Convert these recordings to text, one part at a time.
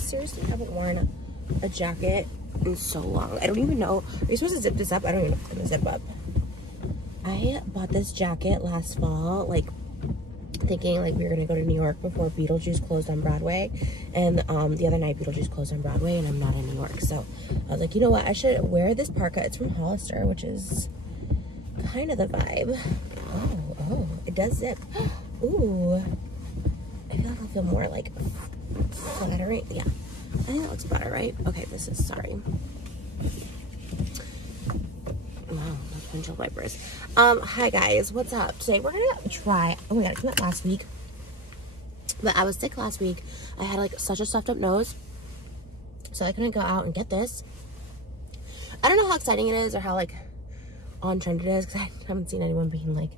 seriously haven't worn a jacket in so long. I don't even know. Are you supposed to zip this up? I don't even know if it's gonna zip up. I bought this jacket last fall, like thinking like we were gonna go to New York before Beetlejuice closed on Broadway, and the other night Beetlejuice closed on Broadway and I'm not in New York, so I was like, you know what, I should wear this parka. It's from Hollister, which is kind of the vibe. Oh, it does zip. Ooh, I feel like I'll feel more like flattering. Yeah, I think that looks better, right? Okay, this is, sorry. Wow, those windshield wipers. Hi guys, what's up? Today we're gonna try, oh my god, I came out last week, but I was sick last week. I had like such a stuffed up nose, so I couldn't go out and get this. I don't know how exciting it is or how like on trend it is, because I haven't seen anyone being like,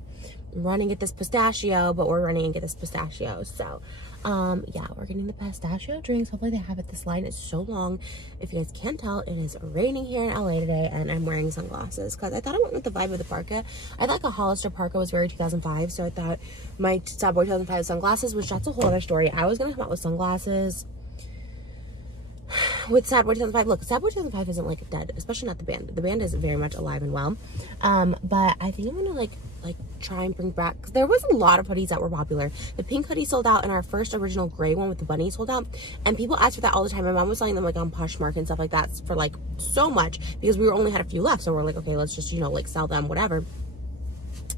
run and get this pistachio, but we're running and get this pistachio. So yeah, we're getting the pistachio drinks. Hopefully they have it. This line is so long. If you guys can't tell, it is raining here in LA today, and I'm wearing sunglasses because I thought I went with the vibe of the parka. I thought a Hollister parka was very 2005, so I thought my Sad Boy 2005 sunglasses, which that's a whole other story. I was gonna come out with sunglasses with Sad Boy 2005. Look, Sad Boy 2005 isn't like dead, especially not the band. The band is very much alive and well. But I think I'm gonna like try and bring back, because there was a lot of hoodies that were popular. The pink hoodie sold out, and our first original gray one with the bunny sold out, and people asked for that all the time. My mom was selling them like on Poshmark and stuff like that for like so much, because we only had a few left. So we're like, okay, let's just, you know, like sell them, whatever.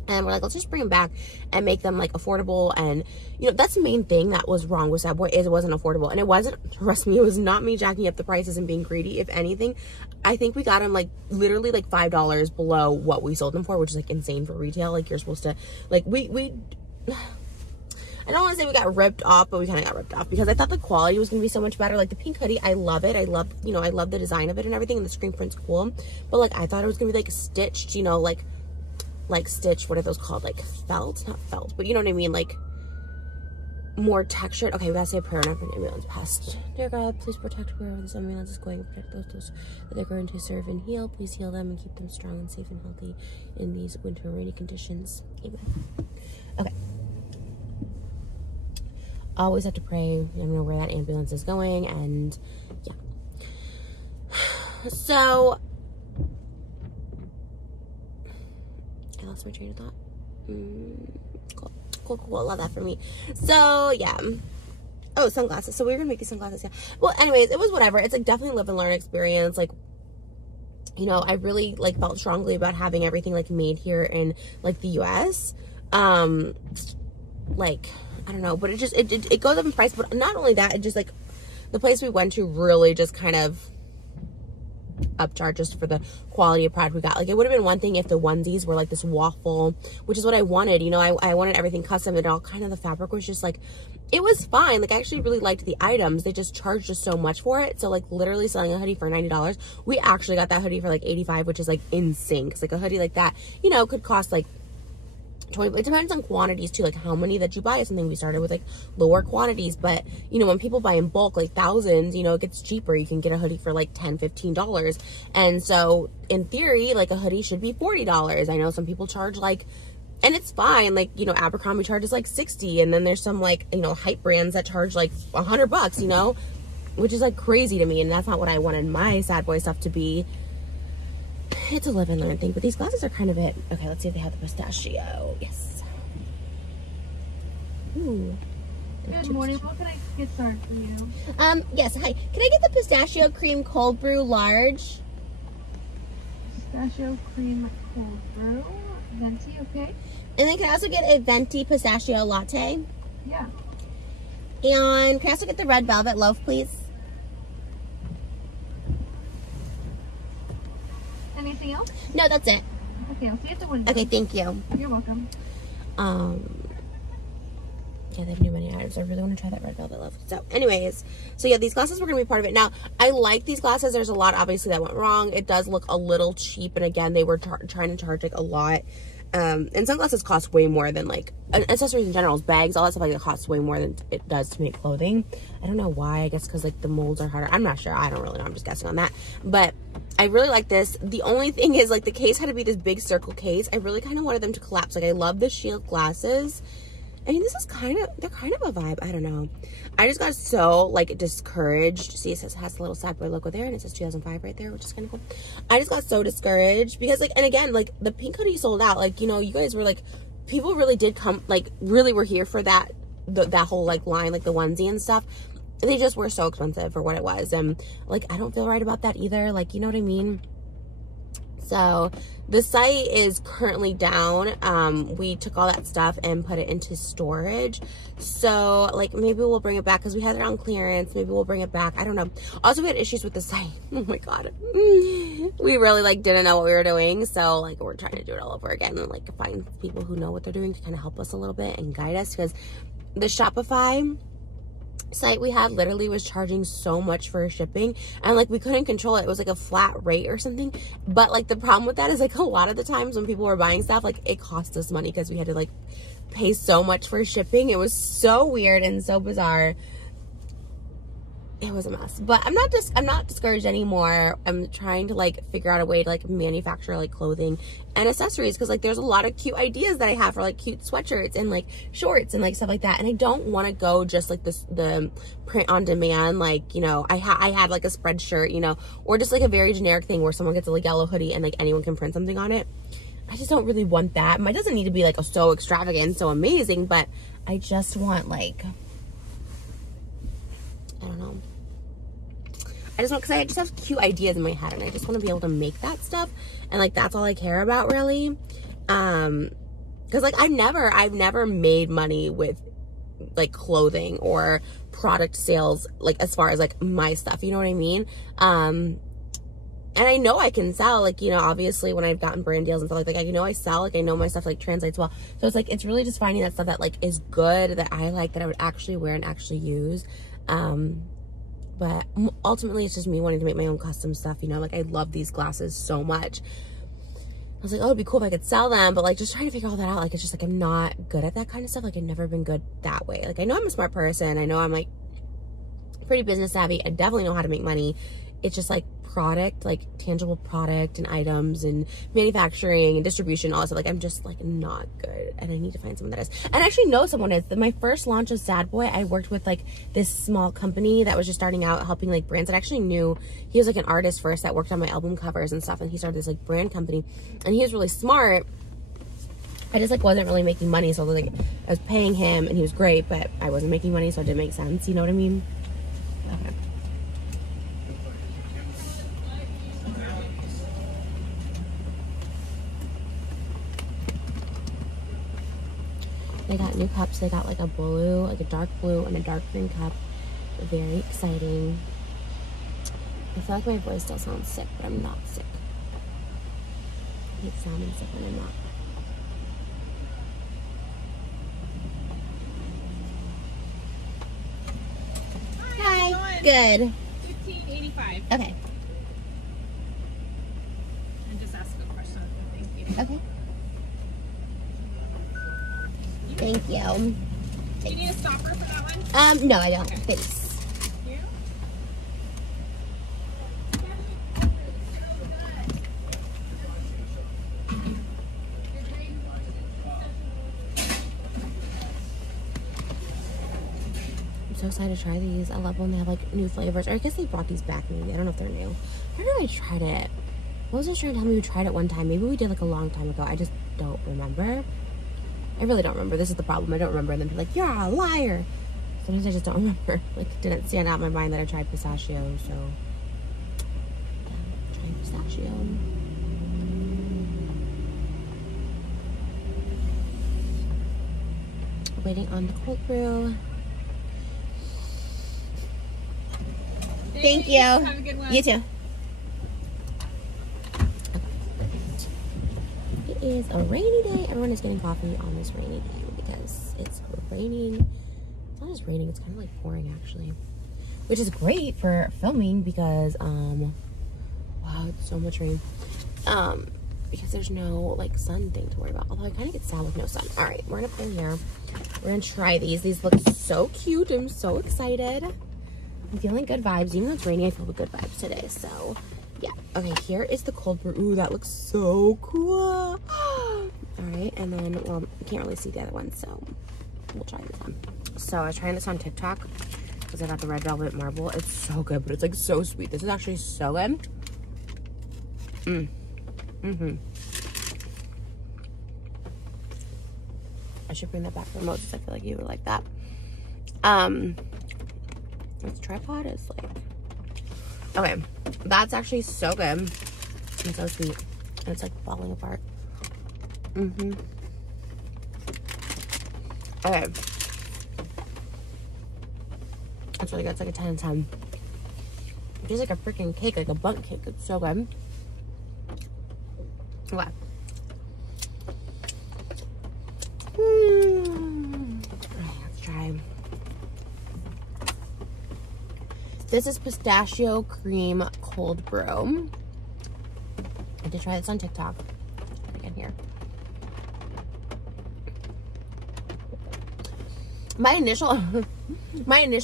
And we're like, let's just bring them back and make them like affordable. And you know, that's the main thing that was wrong with Sad Boy, is it wasn't affordable. And it wasn't, trust me, it was not me jacking up the prices and being greedy. If anything, I think we got them like literally like $5 below what we sold them for, which is like insane for retail. Like you're supposed to, like we I don't want to say we got ripped off, but we kind of got ripped off, because I thought the quality was going to be so much better. Like the pink hoodie, I love it. I love, you know, I love the design of it and everything, and the screen print's cool. But like I thought it was going to be like stitched, you know, like stitched, what are those called? Like felt? Not felt, but you know what I mean? Like more textured. Okay, we gotta say a prayer now for an ambulance passed. Dear God, please protect wherever this ambulance is going. Protect those that they're going to serve and heal. Please heal them and keep them strong and safe and healthy in these winter rainy conditions. Amen. Okay. Always have to pray. I don't know where that ambulance is going, and yeah. So I lost my train of thought. Cool. Love that for me. So yeah. Oh, sunglasses. So we were gonna make these sunglasses. Yeah. Well, anyways, it was whatever. It's like definitely live and learn experience. Like, you know, I really like felt strongly about having everything like made here in like the US. Like, I don't know, but it just it goes up in price. But not only that, it just like the place we went to really just kind of upcharge just for the quality of product we got. Like it would have been one thing if the onesies were like this waffle, which is what I wanted, you know. I wanted everything custom, and all kind of the fabric was just like, it was fine. Like I actually really liked the items. They just charged us so much for it. So like literally selling a hoodie for $90, we actually got that hoodie for like $85, which is like insane, because like a hoodie like that, you know, could cost like 20. It depends on quantities too, like how many that you buy is something. We started with like lower quantities, but you know, when people buy in bulk, like thousands, you know, it gets cheaper. You can get a hoodie for like $10-15, and so in theory, like a hoodie should be $40. I know some people charge like, and it's fine, like, you know, Abercrombie charges like $60, and then there's some like, you know, hype brands that charge like $100, you know, which is like crazy to me, and that's not what I wanted my Sad Boy stuff to be. It's a live and learn thing, but these glasses are kind of it. Okay, let's see if they have the pistachio. Yes. Ooh. Good morning. What can I get started for you? Yes, hi. Can I get the pistachio cream cold brew large? Pistachio cream cold brew. Venti, okay? And then can I also get a venti pistachio latte? Yeah. And can I also get the red velvet loaf, please? Anything else? No, that's it. Okay, I'll see you at the window. Okay, thank you. You're welcome. Yeah, they have new menu items. I really want to try that red velvet loaf. So anyways, so yeah, these glasses were going to be part of it. Now, I like these glasses. There's a lot, obviously, that went wrong. It does look a little cheap. And again, they were trying to charge like a lot. And sunglasses cost way more than like accessories in general, bags, all that stuff like that costs way more than it does to make clothing. I don't know why. I guess because like the molds are harder. I'm not sure. I don't really know. I'm just guessing on that. But I really like this. The only thing is like the case had to be this big circle case. I really kind of wanted them to collapse. Like I love the shield glasses. I mean, this is they're kind of a vibe. I don't know. I just got so, like, discouraged. See, it has a little sad boy logo there, and it says 2005 right there, which is kind of cool. I just got so discouraged because, like, and again, like, the pink hoodie sold out. Like, you know, you guys were, like, people really did come, like, really were here for that whole, like, line, like, the onesie and stuff. And they just were so expensive for what it was. And, like, I don't feel right about that either. Like, you know what I mean? So the site is currently down. We took all that stuff and put it into storage. So, like, maybe we'll bring it back because we had it on clearance. Maybe we'll bring it back. I don't know. Also, we had issues with the site. Oh my God. We really, like, didn't know what we were doing. So, like, we're trying to do it all over again and, like, find people who know what they're doing to kind of help us a little bit and guide us, because the Shopify site we had literally was charging so much for shipping, and, like, we couldn't control it. It was like a flat rate or something. But, like, the problem with that is, like, a lot of the times when people were buying stuff, like, it cost us money because we had to, like, pay so much for shipping. It was so weird and so bizarre. It was a mess. But I'm not discouraged anymore. I'm trying to, like, figure out a way to, like, manufacture, like, clothing and accessories, because, like, there's a lot of cute ideas that I have for, like, cute sweatshirts and, like, shorts and, like, stuff like that. And I don't want to go just, like, the print on demand, like, you know, I had like a spread shirt, you know, or just, like, a very generic thing where someone gets a, like, yellow hoodie and, like, anyone can print something on it. I just don't really want that. It doesn't need to be, like, so extravagant, so amazing, but I just want, like, I don't know. I just want, because I just have cute ideas in my head, and I just want to be able to make that stuff, and, like, that's all I care about, really. Because, like, I've never made money with, like, clothing or product sales, like, as far as, like, my stuff, you know what I mean? And I know I can sell, like, you know, obviously when I've gotten brand deals and stuff like that, I know I sell, like, I know my stuff, like, translates well. So it's, like, it's really just finding that stuff that, like, is good, that I like, that I would actually wear and actually use. But ultimately, it's just me wanting to make my own custom stuff, you know? Like, I love these glasses so much. I was like, oh, it'd be cool if I could sell them. But, like, just trying to figure all that out. Like, it's just, like, I'm not good at that kind of stuff. Like, I've never been good that way. Like, I know I'm a smart person. I know I'm, like, pretty business savvy. I definitely know how to make money. It's just, like, product, like, tangible product and items and manufacturing and distribution, all that stuff. Like, I'm just, like, not good, and I need to find someone that is. And I actually know someone is. My first launch of Sad Boy, I worked with, like, this small company that was just starting out helping, like, brands. I actually knew he was, like, an artist first that worked on my album covers and stuff, and he started this, like, brand company, and he was really smart. I just, like, wasn't really making money, so, like, I was paying him, and he was great, but I wasn't making money, so it didn't make sense, you know what I mean? Okay. They got new cups. They got, like, a blue, like a dark blue and a dark green cup. Very exciting. I feel like my voice still sounds sick, but I'm not sick. I hate sounding sick when I'm not. Hi. Good. $15.85. Okay. And just ask a question. Thank you. Okay. Thank you. Do you need a stopper for that one? No, I don't. Okay. Thanks. Thank you. I'm so excited to try these. I love when they have, like, new flavors. Or I guess they brought these back maybe. I don't know if they're new. I don't know if I tried it. What was I trying to tell me we tried it one time? Maybe we did, like, a long time ago. I just don't remember. I really don't remember. This is the problem. I don't remember. And then be like, you're a liar. Sometimes I just don't remember. Like, it didn't stand out in my mind that I tried pistachio, so yeah, trying pistachio. Waiting on the cold brew. Thank you. Have a good one. You too. It is a rainy day. Everyone is getting coffee on this rainy day because it's raining. It's not just raining, it's kind of like pouring actually, which is great for filming because wow, it's so much rain, because there's no, like, sun thing to worry about, although I kind of get sad with no sun. All right, we're gonna put in here. We're gonna try these look so cute. I'm so excited. I'm feeling good vibes. Even though it's rainy, I feel the good vibes today, so yeah. Okay, here is the cold brew. Ooh, that looks so cool. All right, and then, well, you can't really see the other one, so we'll try this one. So I was trying this on TikTok because I got the red velvet marble. It's so good, but it's like so sweet. This is actually so good. I should bring that back for Moses. I feel like you would like that. This tripod is like, okay, that's actually so good and so sweet, and it's like falling apart. Okay, that's really good. It's like a 10 and 10. It tastes like a freaking cake, like a bundt cake. It's so good. Okay. Let's try. This is pistachio cream cold brew. I did try this on TikTok. Again here. My initial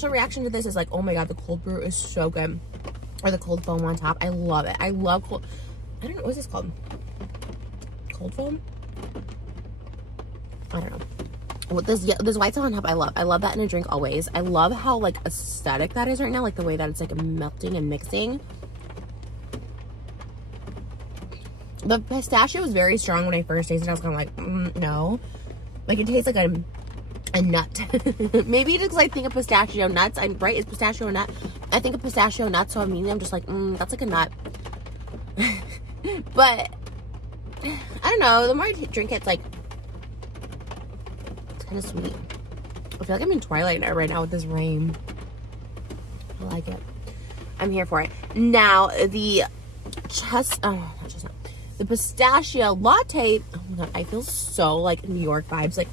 reaction to this is like, oh my god, the cold brew is so good. Or the cold foam on top. I love it. I love cold. I don't know, what is this called? Cold foam? I don't know. What this white stuff on top, I love. I love that in a drink always. I love how like aesthetic that is right now, like the way that it's like melting and mixing. The pistachio was very strong when I first tasted it. I was kind of like, no. Like it tastes like a nut. Maybe it's because I think of pistachio nuts. I'm right, it's pistachio nut. I think of pistachio nuts, so immediately I'm just like, that's like a nut. But I don't know. The more I drink it, it's like, kind of sweet. I feel like I'm in Twilight right now with this rain. I like it. I'm here for it. Now the the pistachio latte. Oh my god, I feel so like New York vibes. Like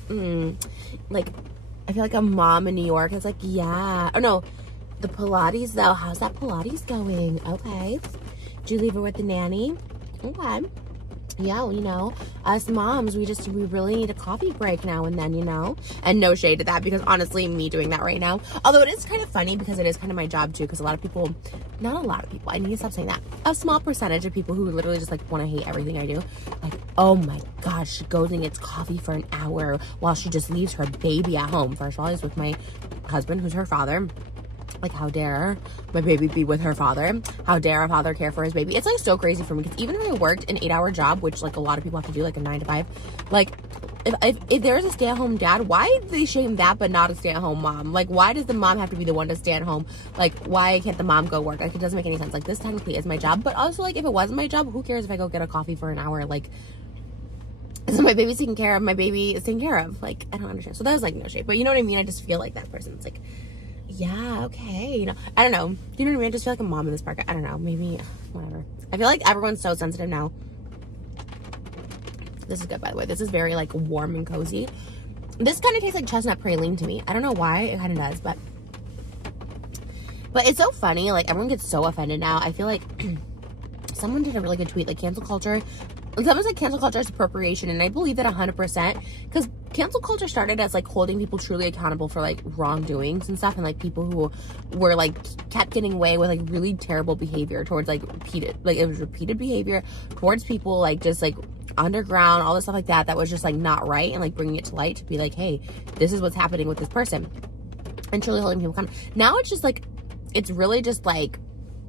like I feel like a mom in New York. It's like, yeah. Oh no, the Pilates though. How's that Pilates going? Okay. Did you leave her with the nanny? Okay. Yeah, well, you know, us moms, we really need a coffee break now and then, you know, and no shade to that, because honestly, me doing that right now, although it is kind of funny because it is kind of my job too, because a lot of people, not a lot of people, I need to stop saying that, a small percentage of people who literally just like want to hate everything I do, like, oh my gosh, she goes and gets coffee for an hour while she just leaves her baby at home. First of all, I was with my husband, who's her father. Like, how dare my baby be with her father? How dare a father care for his baby? It's like so crazy for me, because even when I worked an 8-hour job, which like a lot of people have to do, like a 9 to 5, like if there's a stay-at-home dad, why do they shame that but not a stay-at-home mom? Like, why does the mom have to be the one to stay at home? Like, why can't the mom go work? Like, it doesn't make any sense. Like, this technically is my job, but also like if it wasn't my job, who cares if I go get a coffee for an hour? Like, so my baby's taken care of, my baby is taken care of. Like, I don't understand. So that was like no shade, but you know what I mean? I just feel like that person. It's like, yeah, okay, you know, I don't know, you know what I mean? I just feel like a mom in this park. I don't know, maybe, whatever. I feel like everyone's so sensitive now. This is good, by the way. This is very like warm and cozy. This kind of tastes like chestnut praline to me. I don't know why, it kind of does, but it's so funny, like everyone gets so offended now. I feel like someone did a really good tweet, like cancel culture. Someone said cancel culture is appropriation, and I believe that 100%, because cancel culture started as like holding people truly accountable for like wrongdoings and stuff, and like people who were like kept getting away with like really terrible behavior towards like repeated behavior towards people, like just like underground, all this stuff like that was just like not right, and like bringing it to light to be like, hey, this is what's happening with this person, and truly holding people accountable. Now it's just like, it's really just like,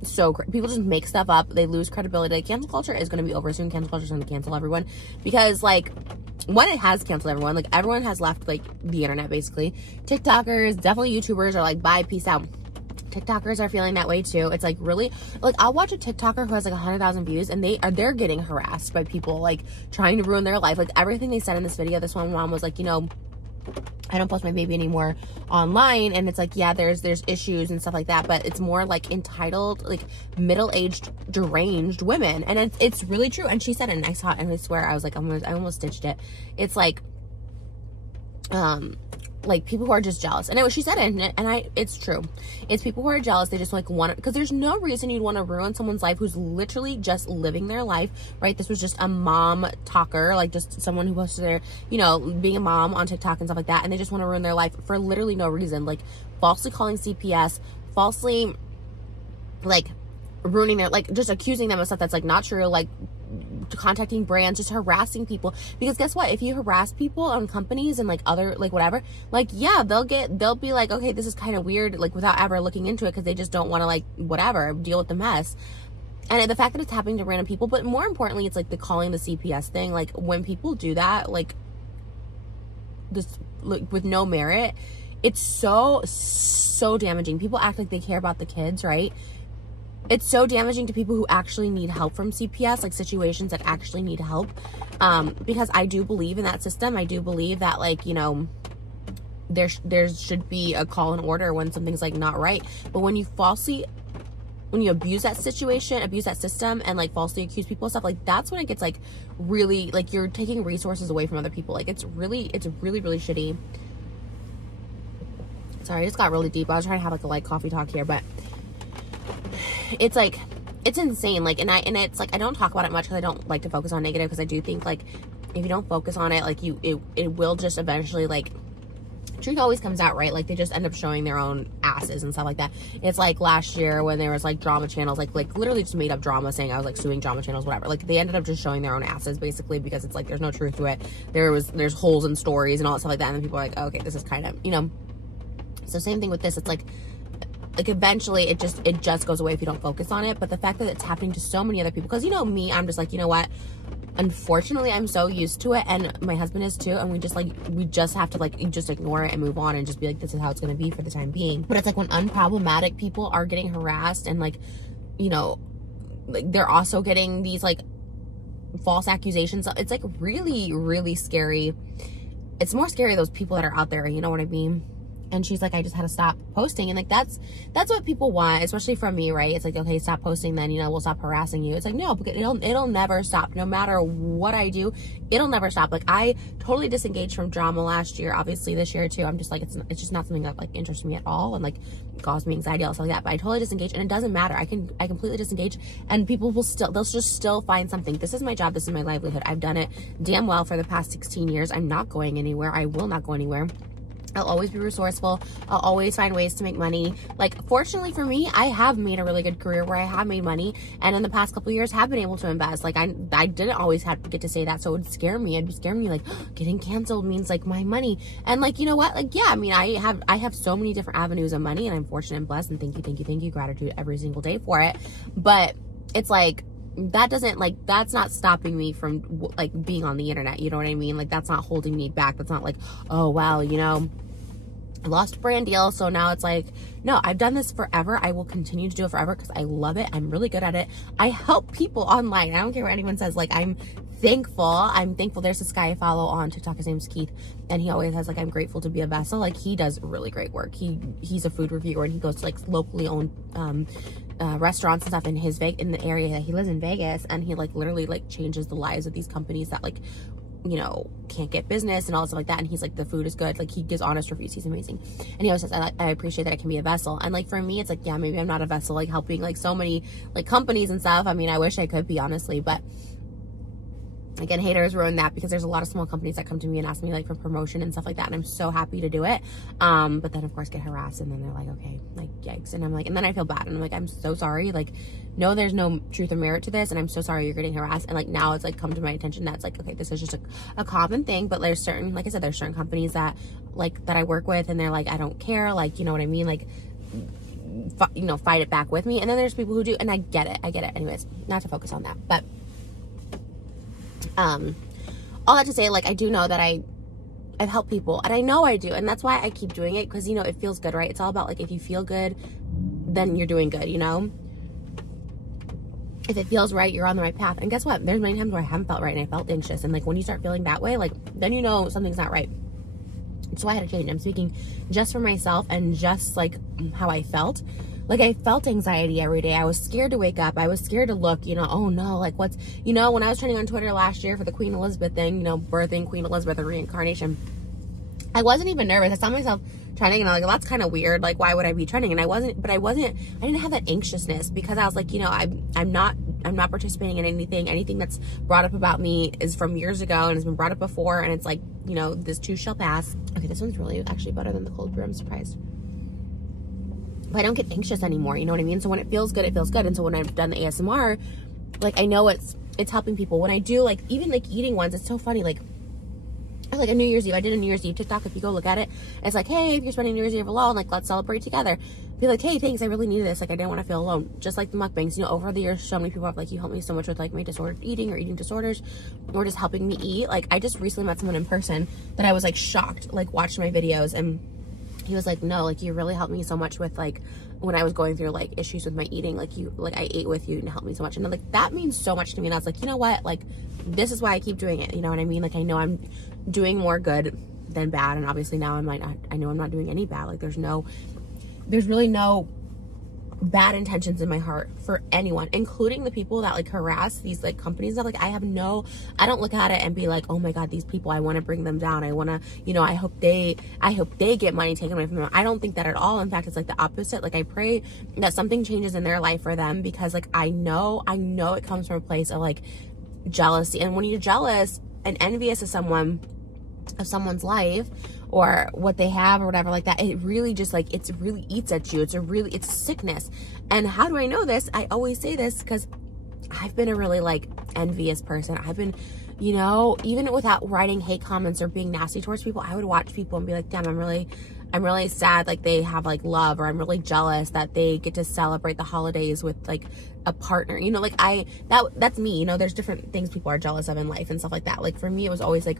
so people just make stuff up, they lose credibility. Like, cancel culture is going to be over soon. Cancel culture is going to cancel everyone, because like, one, it has canceled everyone. Like, everyone has left like the internet basically. TikTokers, definitely YouTubers are like, bye, peace out. TikTokers are feeling that way too. It's like, really, like, I'll watch a TikToker who has like 100,000 views, and they're getting harassed by people like trying to ruin their life. Like, everything they said in this video, this one mom was like, you know, I don't post my baby anymore online, and it's like, yeah, there's issues and stuff like that, but it's more like entitled, like middle-aged deranged women, and it's really true. And she said it, and I saw it, and I swear I was like, I almost stitched it. It's like people who are just jealous, and she said it, and it's true. It's people who are jealous. They just like want to, because there's no reason you'd want to ruin someone's life who's literally just living their life, right? This was just a mom talker, like just someone who posted their, you know, being a mom on TikTok and stuff like that, and they just want to ruin their life for literally no reason, like falsely calling CPS, falsely like ruining their, like just accusing them of stuff that's like not true, like contacting brands, just harassing people. Because guess what? If you harass people on companies and like other, like whatever, like, yeah, they'll be like, okay, this is kind of weird, like without ever looking into it, because they just don't want to like, whatever, deal with the mess. And the fact that it's happening to random people, but more importantly, it's like the calling the CPS thing. Like when people do that, like this, like, with no merit, it's so damaging. People act like they care about the kids, right? It's so damaging to people who actually need help from CPS, like situations that actually need help. Because I do believe in that system. I do believe that, like, you know, there should be a call and order when something's like not right. But when you abuse that situation, abuse that system, and like falsely accuse people of stuff, like that's when it gets like really, like you're taking resources away from other people. Like it's really shitty. Sorry, I just got really deep. I was trying to have like a light coffee talk here, but it's like, it's insane. Like, and it's like, I don't talk about it much because I don't like to focus on negative, because I do think like if you don't focus on it, like it will just eventually, like, truth always comes out, right? Like they just end up showing their own asses and stuff like that. It's like last year when there was like drama channels, like literally just made up drama saying I was like suing drama channels, whatever. Like they ended up just showing their own asses basically, because it's like there's no truth to it. There's holes in stories and all that stuff like that, and then people are like, oh, okay, this is kind of, you know. So same thing with this. It's like eventually it just goes away if you don't focus on it. But the fact that it's happening to so many other people, because, you know, me, I'm just like, you know what, unfortunately I'm so used to it, and my husband is too, and we just have to like just ignore it and move on and just be like, this is how it's going to be for the time being. But it's like when unproblematic people are getting harassed, and like, you know, like they're also getting these like false accusations, it's like really scary. It's more scary those people that are out there, you know what I mean? And she's like, I just had to stop posting. And like, that's what people want, especially from me, right? It's like, okay, stop posting, then, you know, we'll stop harassing you. It's like, no, because it'll never stop. No matter what I do, it'll never stop. Like, I totally disengaged from drama last year. Obviously this year too, I'm just like, it's just not something that like interests me at all, and like caused me anxiety, all stuff like that. But I totally disengaged, and it doesn't matter. I completely disengage, and people will they'll just still find something. This is my job. This is my livelihood. I've done it damn well for the past 16 years. I'm not going anywhere. I will not go anywhere. I'll always be resourceful. I'll always find ways to make money. Like, fortunately for me, I have made a really good career where I have made money, and in the past couple of years have been able to invest. Like, I didn't always have to get to say that, so it would scare me. It'd be scaring me, like, getting canceled means like my money. And like, you know what? Like, yeah, I mean, I have so many different avenues of money, and I'm fortunate and blessed, and thank you, gratitude every single day for it. But it's like, that's not stopping me from like being on the internet, you know what I mean? Like, that's not holding me back. That's not like, oh well, you know, I lost a brand deal, so now it's like, no, I've done this forever. I will continue to do it forever because I love it. I'm really good at it. I help people online. I don't care what anyone says. Like, I'm thankful. There's this guy I follow on TikTok. His name's Keith, and he always has like, I'm grateful to be a vessel. Like, he does really great work. He's a food reviewer, and he goes to like locally owned restaurants and stuff in the area that he lives in, Vegas, and he like literally like changes the lives of these companies that like, you know, can't get business and all stuff like that. And he's like, the food is good. Like, he gives honest reviews. He's amazing. And he always says, I appreciate that I can be a vessel. And like, for me, it's like, yeah, maybe I'm not a vessel, like helping like so many like companies and stuff. I mean, I wish I could be, honestly, but again, haters ruin that, because there's a lot of small companies that come to me and ask me like for promotion and stuff like that, and I'm so happy to do it. But then of course get harassed, and then they're like, okay, like, yikes. And I'm like, and then I feel bad, and I'm like, I'm so sorry. Like, no, there's no truth or merit to this, and I'm so sorry you're getting harassed. And like, now it's like come to my attention that's like, okay, this is just a common thing. But there's certain, like I said, there's certain companies that like that I work with, and they're like, I don't care, like, you know what I mean, like, you know, fight it back with me. And then there's people who do, and I get it. Anyways, not to focus on that, but all that to say, like, I do know that I've helped people, and I know I do, and that's why I keep doing it, because, you know, it feels good, right? It's all about, like, if you feel good, then you're doing good, you know? If it feels right, you're on the right path. And guess what? There's many times where I haven't felt right, and I felt anxious, and like, when you start feeling that way, like, then you know something's not right. So I had to change. I'm speaking just for myself and just like how I felt. Like, I felt anxiety every day. I was scared to wake up. I was scared to look, you know, oh no, like, what's, you know, when I was trending on Twitter last year for the Queen Elizabeth thing, you know, birthing Queen Elizabeth, the reincarnation, I wasn't even nervous. I saw myself trending, and I'm like, well, that's kind of weird. Like, why would I be trending? And I didn't have that anxiousness, because I was like, you know, I'm not participating in anything that's brought up about me is from years ago, and has been brought up before, and it's like, you know, this too shall pass. Okay, this one's really actually better than the cold brew. I'm surprised. But I don't get anxious anymore, you know what I mean? So when it feels good, it feels good. And so when I've done the ASMR, like, I know it's it's helping people. When I do, like, even, like, eating ones, it's so funny, like a New Year's Eve. I did a New Year's Eve TikTok. If you go look at it, it's like, hey, if you're spending New Year's Eve alone, like, let's celebrate together. Be like, hey, thanks, I really needed this. Like, I didn't want to feel alone. Just like the mukbangs, you know, over the years, so many people have, like, you helped me so much with, like, my disordered eating or eating disorders, or just helping me eat. Like, I just recently met someone in person that I was, like, shocked, like, watching my videos, and he was like, no, like, you really helped me so much with, like, when I was going through, like, issues with my eating, like, you, like, I ate with you and helped me so much. And, like, that means so much to me. And I was like, you know what, like, this is why I keep doing it. You know what I mean? Like, I know I'm doing more good than bad. And obviously now I know I'm not doing any bad. Like, there's really no bad intentions in my heart for anyone, including the people that, like, harass these, like, companies. That, like, I don't look at it and be like, oh my God, these people, I want to bring them down. I want to, you know, I hope they get money taken away from them. I don't think that at all. In fact, it's like the opposite. Like, I pray that something changes in their life for them, because, like, I know it comes from a place of, like, jealousy. And when you're jealous and envious of someone's life or what they have or whatever like that, it really just, like, it really eats at you. It's sickness. And how do I know this? I always say this because I've been a really, like, envious person. I've been, you know, even without writing hate comments or being nasty towards people, I would watch people and be like, damn, I'm really sad, like, they have, like, love, or I'm really jealous that they get to celebrate the holidays with, like, a partner, you know, like, that's me, you know. There's different things people are jealous of in life and stuff like that. Like, for me, it was always, like,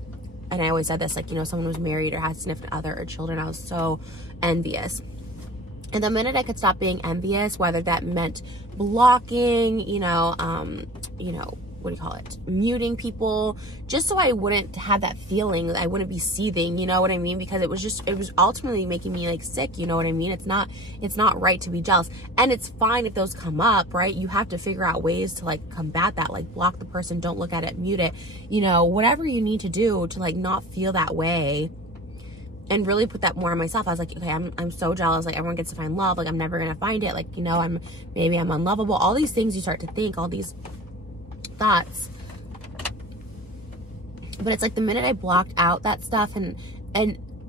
and I always said this, like, you know, someone was married or had a significant other or children, I was so envious. And the minute I could stop being envious, whether that meant blocking, you know, what do you call it? Muting people, just so I wouldn't have that feeling, I wouldn't be seething, you know what I mean? Because it was ultimately making me, like, sick, you know what I mean? It's not right to be jealous. And it's fine if those come up, right? You have to figure out ways to, like, combat that, like, block the person, don't look at it, mute it, you know, whatever you need to do to, like, not feel that way. And really put that more on myself. I was like, okay, I'm so jealous. Like, everyone gets to find love. Like, I'm never going to find it. Like, you know, maybe I'm unlovable. All these things you start to think, all these thoughts. But it's like the minute I blocked out that stuff, and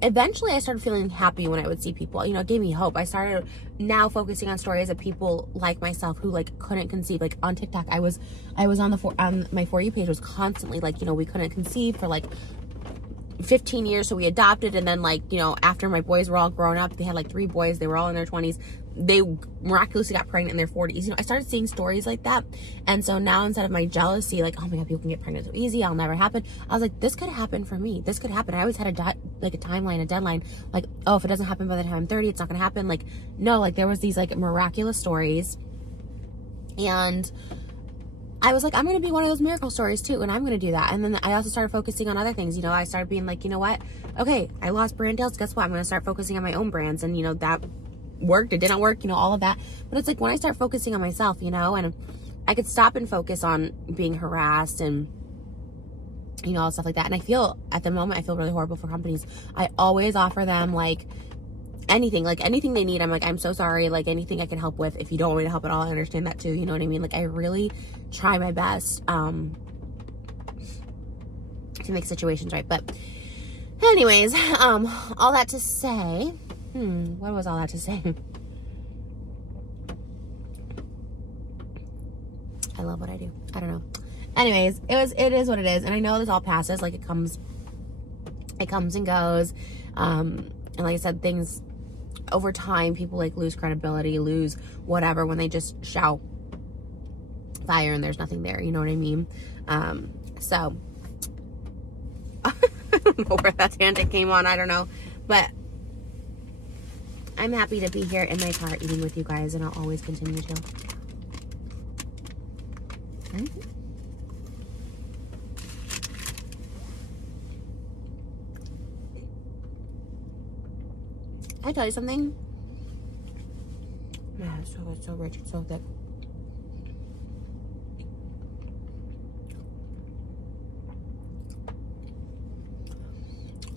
eventually I started feeling happy when I would see people, you know, it gave me hope. I started now focusing on stories of people like myself who, like, couldn't conceive. Like, on TikTok, I was on my For You page was constantly, like, you know, we couldn't conceive for, like, 15 years, so we adopted. And then, like, you know, after my boys were all grown up, they had, like, 3 boys, they were all in their 20s, they miraculously got pregnant in their 40s. You know, I started seeing stories like that. And so now, instead of my jealousy, like, oh my God, people can get pregnant so easy, I'll never happen, I was like, this could happen for me. This could happen. I always had a timeline, a deadline, like, oh, if it doesn't happen by the time I'm 30, it's not gonna happen. Like, no, like, there was these, like, miraculous stories, and I was like, I'm going to be one of those miracle stories too, and I'm going to do that. And then I also started focusing on other things. You know, I started being like, you know what? Okay, I lost brand deals. Guess what? I'm going to start focusing on my own brands. And, you know, that worked. It didn't work, you know, all of that. But it's like when I start focusing on myself, you know, and I could stop and focus on being harassed and, you know, all stuff like that. And I feel, at the moment, I feel really horrible for companies. I always offer them, like, anything they need. I'm like, I'm so sorry, like, anything I can help with. If you don't want me to help at all, I understand that too, you know what I mean? Like, I really try my best to make situations right. But anyways, all that to say, what was all that to say? I love what I do. I don't know. Anyways, it is what it is, and I know this all passes. Like, it comes and goes, and like I said, things over time, people, like, lose credibility, lose whatever, when they just shout fire and there's nothing there, you know what I mean? So I don't know where that tangent came on, I don't know, but I'm happy to be here in my car eating with you guys, and I'll always continue to. Can I tell you something? Man, it's so good, so rich, it's so thick.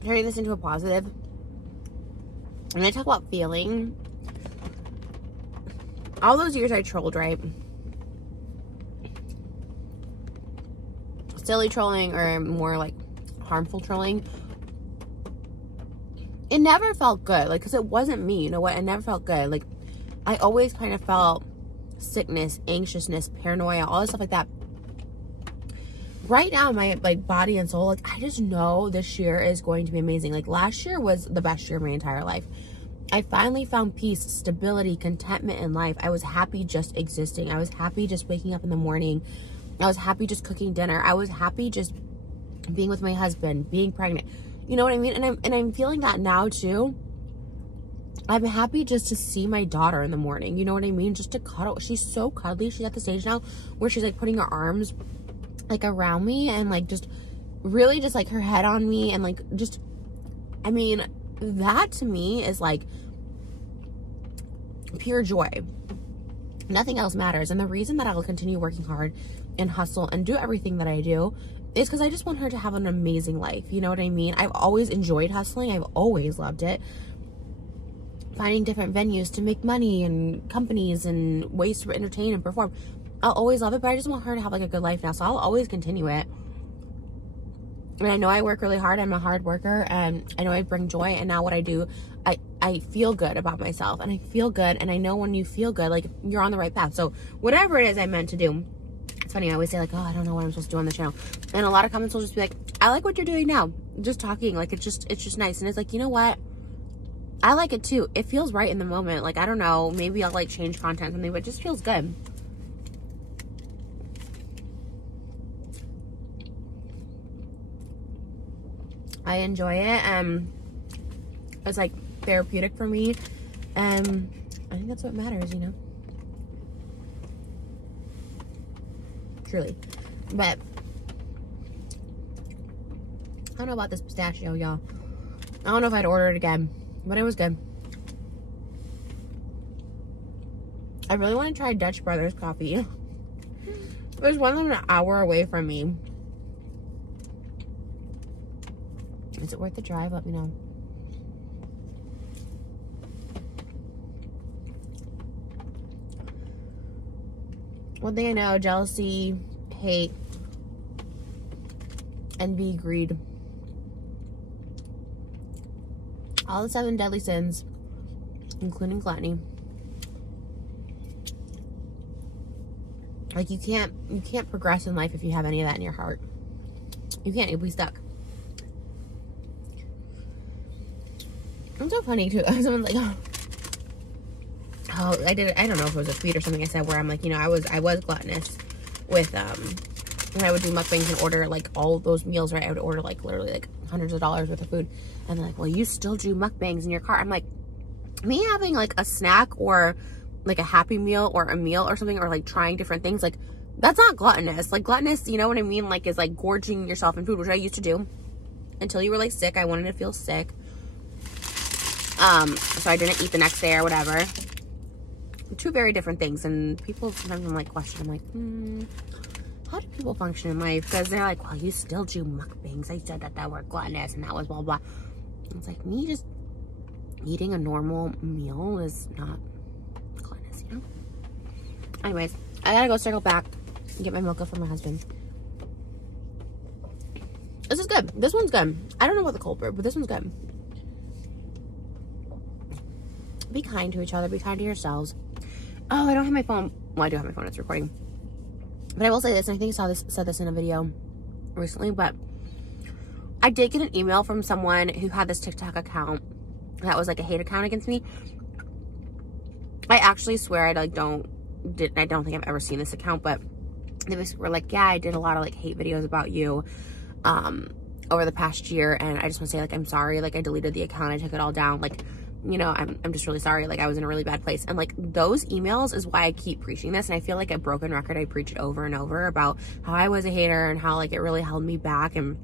Turning this into a positive. When I talk about feeling, all those years I trolled, right? Silly trolling, or more like harmful trolling. It never felt good, like, because it wasn't me, you know what? It never felt good. Like, I always kind of felt sickness, anxiousness, paranoia, all this stuff like that. right now, my like body and soul, like I just know this year is going to be amazing. Like last year was the best year of my entire life. I finally found peace, stability, contentment in life. I was happy just existing. I was happy just waking up in the morning. I was happy just cooking dinner. I was happy just being with my husband, being pregnant. You know what I mean? And I'm feeling that now too. I'm happy just to see my daughter in the morning. You know what I mean? Just to cuddle. She's so cuddly. She's at the stage now where she's like putting her arms like around me and like just really just like her head on me and like just, I mean, that to me is like pure joy. Nothing else matters. And the reason that I will continue working hard and hustle and do everything that I do is because I just want her to have an amazing life. You know what I mean? I've always enjoyed hustling. I've always loved it. Finding different venues to make money and companies and ways to entertain and perform. I'll always love it, but I just want her to have like a good life now. So I'll always continue it. And I know I work really hard. I'm a hard worker and I know I bring joy. And now what I do, I feel good about myself and I feel good. And I know when you feel good, like you're on the right path. So whatever it is I meant to do, it's funny. I always say like, oh, I don't know what I'm supposed to do on the channel. And a lot of comments will just be like, I like what you're doing now. Just talking. Like, it's just nice. And it's like, you know what? I like it too. It feels right in the moment. Like, I don't know. Maybe I'll like change content or something, but it just feels good. I enjoy it. It's like therapeutic for me. I think that's what matters, you know? Truly. But I don't know about this pistachio, y'all. I don't know if I'd order it again, but it was good. I really want to try Dutch Brothers coffee. There's one of them an hour away from me. Is it worth the drive? Let me know. One thing I know, jealousy, hate, envy, greed. All the 7 deadly sins, including gluttony. Like you can't progress in life if you have any of that in your heart. You can't, you'll be stuck. I'm so funny too. Someone's like, oh, I don't know if it was a tweet or something I said where I'm like, you know, I was gluttonous with when I would do mukbangs and order like all those meals, right? I would order like literally like hundreds of dollars worth of food. And they're like, well, you still do mukbangs in your car. I'm like, me having like a snack or like a Happy Meal or a meal or something, or like trying different things, like that's not gluttonous. Like gluttonous, you know what I mean? Like is like gorging yourself in food, which I used to do until you were like sick. I wanted to feel sick. So I didn't eat the next day or whatever. 2 very different things. And people sometimes I'm like question, I'm like, how do people function in life? Because they're like, well, you still do mukbangs. I said that were gluttonous and that was blah, blah. And it's like, me just eating a normal meal is not gluttonous, you know? Anyways, I gotta go circle back and get my mocha from my husband. This is good. This one's good. I don't know about the cold brew, but this one's good. Be kind to each other. Be kind to yourselves. Oh, I don't have my phone. Well, I do have my phone. It's recording. But I will say this, and I think I said this in a video recently, but I did get an email from someone who had this TikTok account that was like a hate account against me. I actually swear I don't think I've ever seen this account, but they basically were like, yeah, I did a lot of like hate videos about you over the past year, and I just want to say like I'm sorry. Like I deleted the account. I took it all down. Like, you know, I'm just really sorry. Like I was in a really bad place. And like those emails is why I keep preaching this. And I feel like a broken record. I preach it over and over about how I was a hater and how like it really held me back. And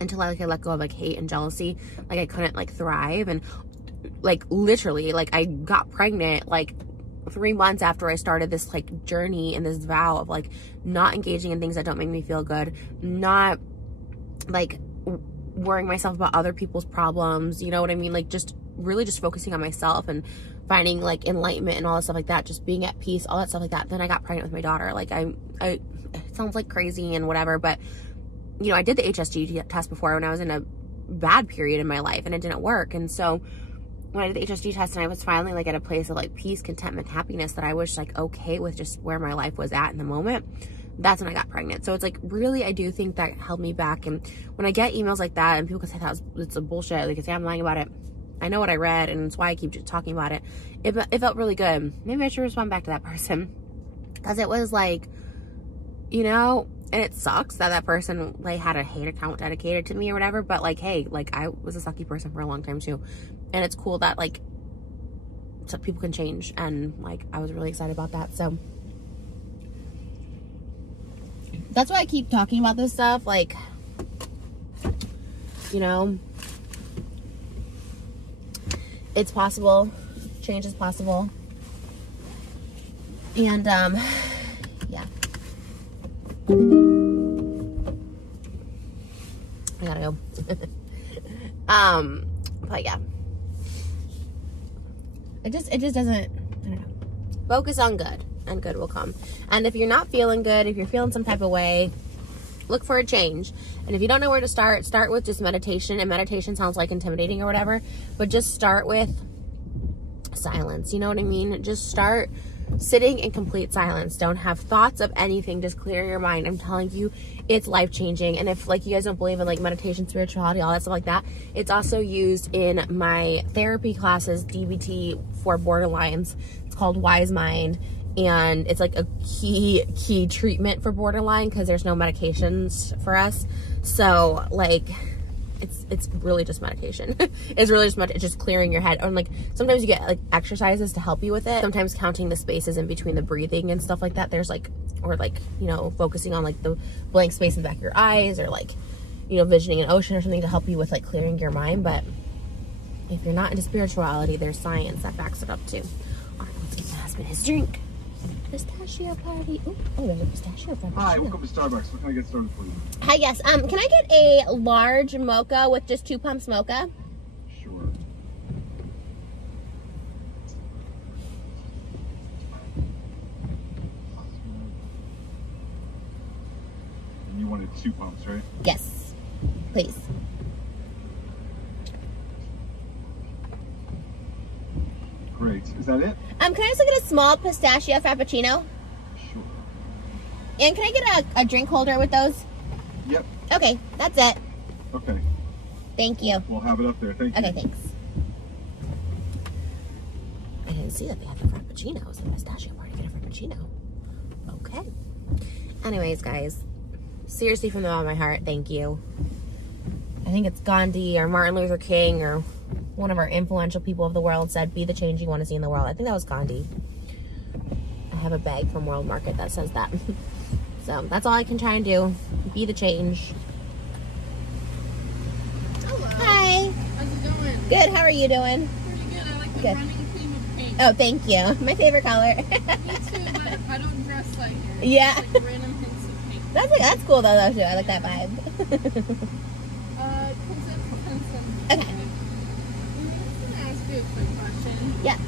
until I let go of like hate and jealousy, like I couldn't like thrive. And like literally like I got pregnant like 3 months after I started this like journey and this vow of like not engaging in things that don't make me feel good, not like worrying myself about other people's problems, you know what I mean? Like just really just focusing on myself and finding like enlightenment and all that stuff like that, just being at peace, all that stuff like that. Then I got pregnant with my daughter. Like it sounds like crazy and whatever, but you know, I did the HSG test before when I was in a bad period in my life and it didn't work. And so when I did the HSG test and I was finally like at a place of like peace, contentment, happiness, that I was like okay with just where my life was at in the moment, that's when I got pregnant. So it's like, really, I do think that held me back. And when I get emails like that and people can say it's a bullshit, they can say I'm lying about it, I know what I read and it's why I keep just talking about it. It felt really good. Maybe I should respond back to that person, because it was like, you know, and it sucks that that person like had a hate account dedicated to me or whatever, but like, hey, like I was a sucky person for a long time too, and it's cool that like so people can change, and like I was really excited about that. So that's why I keep talking about this stuff, like, you know, it's possible, change is possible. And yeah, I gotta go. But yeah, it just doesn't, I don't know, focus on good and good will come. And if you're not feeling good, if you're feeling some type of way, look for a change. And if you don't know where to start with just meditation. And meditation sounds like intimidating or whatever, but just start with silence. You know what I mean? Just start sitting in complete silence. Don't have thoughts of anything. Just clear your mind. I'm telling you, it's life-changing. And if like you guys don't believe in like meditation, spirituality, all that stuff like that, it's also used in my therapy classes, DBT for borderlines. It's called Wise Mind. And it's like a key treatment for borderline, because there's no medications for us. So like it's really just meditation. It's really just clearing your head. And like sometimes you get like exercises to help you with it. Sometimes counting the spaces in between the breathing and stuff like that. There's like, or like, you know, focusing on like the blank space in the back of your eyes, or like, you know, visioning an ocean or something to help you with like clearing your mind. But if you're not into spirituality, there's science that backs it up too. All right, let's give my husband his drink. Pistachio party. Ooh, oh, there's a pistachio frappuccino. Hi, welcome to Starbucks. What can I get started for you? Hi, yes. Can I get a large mocha with just 2 pumps mocha? Sure. And you wanted 2 pumps, right? Yes, please. Great. Is that it? Can I also get a small pistachio frappuccino? Sure. And can I get a drink holder with those? Yep. Okay, that's it. Okay. Thank you. We'll have it up there. Thank you. Okay, thanks. I didn't see that they had the frappuccino. It's a pistachio party. Get a frappuccino. Okay. Anyways, guys, seriously, from the bottom of my heart, thank you. I think it's Gandhi or Martin Luther King or one of our influential people of the world said, be the change you want to see in the world. I think that was Gandhi. I have a bag from World Market that says that. So that's all I can try and do. Be the change. Hello. Hi. How's it going? Good. How are you doing? Pretty good. I like the Good. running theme of pink. Oh, thank you. My favorite color. Me too, but I don't dress like it. Yeah. Just like random hints of pink. That's cool though too. I like that vibe. Okay. Okay. I'm gonna ask you a quick question. Yeah.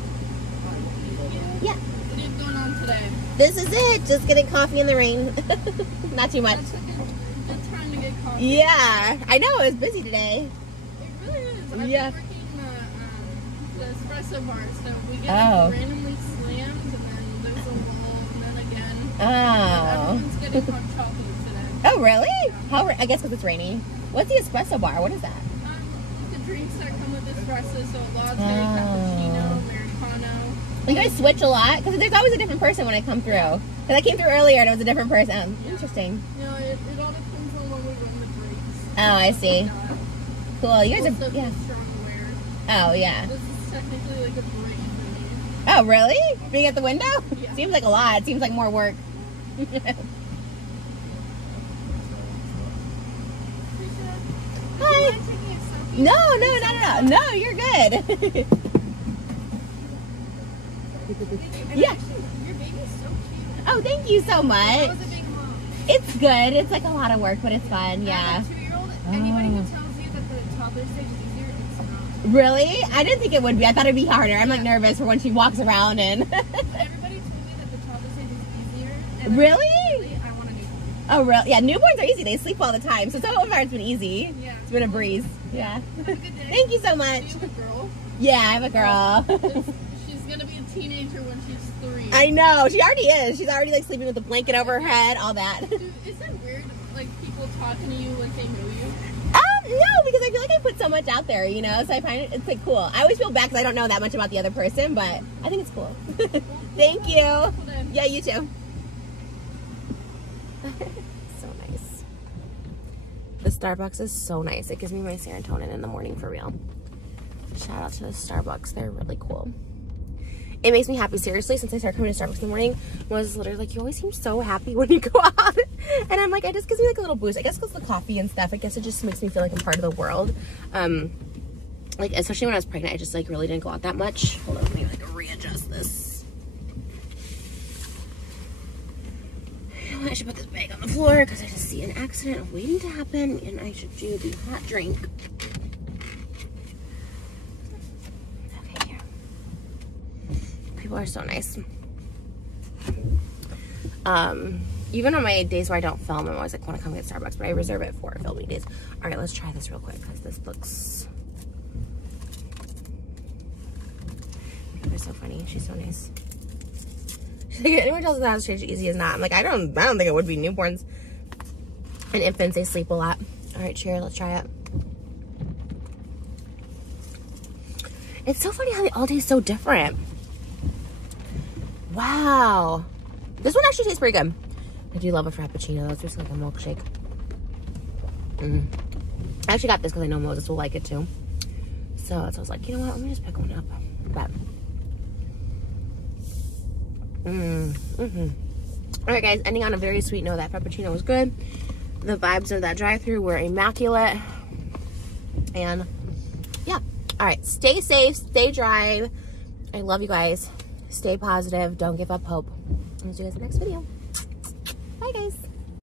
Yeah. What do you have going on today? This is it. Just getting coffee in the rain. Not too much. That's like a good time to get coffee. Yeah. I know. It was busy today. It really is. I've Yeah. been working the espresso bar, so we get Oh. randomly slammed, and then there's a lull, and then again. Oh. Everyone's getting hot chocolate today. Oh, really? How? I guess because it's rainy. What's the espresso bar? What is that? The drinks that come with espresso, so latte, Oh. cappuccino, americano. You guys switch a lot? Because there's always a different person when I come through. Because I came through earlier and it was a different person. Yeah. Interesting. You know, it all depends on when we run the drinks. Oh, I see. Cool. You guys Also, are, yeah. strong wear. Oh, yeah. This is technically like a break for me. Oh, really? Being at the window? Yeah. Seems like a lot. It seems like more work. Hi. No, not at all. No, you're good. Yeah. Your baby's so cute. Oh, thank you so much. That was a big mom. It's good. It's like a lot of work, but it's fun. I Yeah. have a 2-year-old. Anybody who tells you that the toddler stage is easier, it's not. Really? I didn't think it would be. I thought it'd be harder. I'm like nervous for when she walks around and. Everybody told me that the toddler stage is easier. And Really? I want a newborn. Oh, real? Yeah, newborns are easy. They sleep all the time. So far it's been easy. Yeah. It's been a breeze. Yeah. Have a good day. Thank you so much. Do you have a girl? Yeah, I have a girl. She's gonna be a teenager when she's 3. I know, she already is. She's already like sleeping with a blanket over her head, all that. Dude, is it weird, like, people talking to you like they know you? No, because I feel like I put so much out there, you know, so I find it's like cool. I always feel bad because I don't know that much about the other person, but I think it's cool. Thank you. Yeah, you too. So nice. The Starbucks is so nice. It gives me my serotonin in the morning for real. Shout out to the Starbucks. They're really cool. It makes me happy, seriously, since I started coming to Starbucks in the morning. Was literally like, you always seem so happy when you go out. And I'm like, it just gives me like a little boost. I guess because the coffee and stuff, I guess it just makes me feel like I'm part of the world. Like, especially when I was pregnant, I just like really didn't go out that much. Hold on, let me like readjust this. I should put this bag on the floor because I just see an accident waiting to happen, and I should do the hot drink. People are so nice. Even on my days where I don't film, I'm always like, want to come get Starbucks, but I reserve it for filming days. All right, let's try this real quick because this looks. People are so funny. She's so nice. She's like, anyone tells us how to change easy is not. I'm like, I don't think it would be. Newborns and infants, they sleep a lot. All right, cheers. Let's try it. It's so funny how they all taste so different. Wow. This one actually tastes pretty good. I do love a Frappuccino. That's just like a milkshake. I actually got this because I know Moses will like it too. So I was like, you know what? Let me just pick one up. But, all right, guys. Ending on a very sweet note. That Frappuccino was good. The vibes of that drive-thru were immaculate. And, yeah. All right. Stay safe. Stay dry. I love you guys. Stay positive. Don't give up hope. I'll see you guys in the next video. Bye, guys.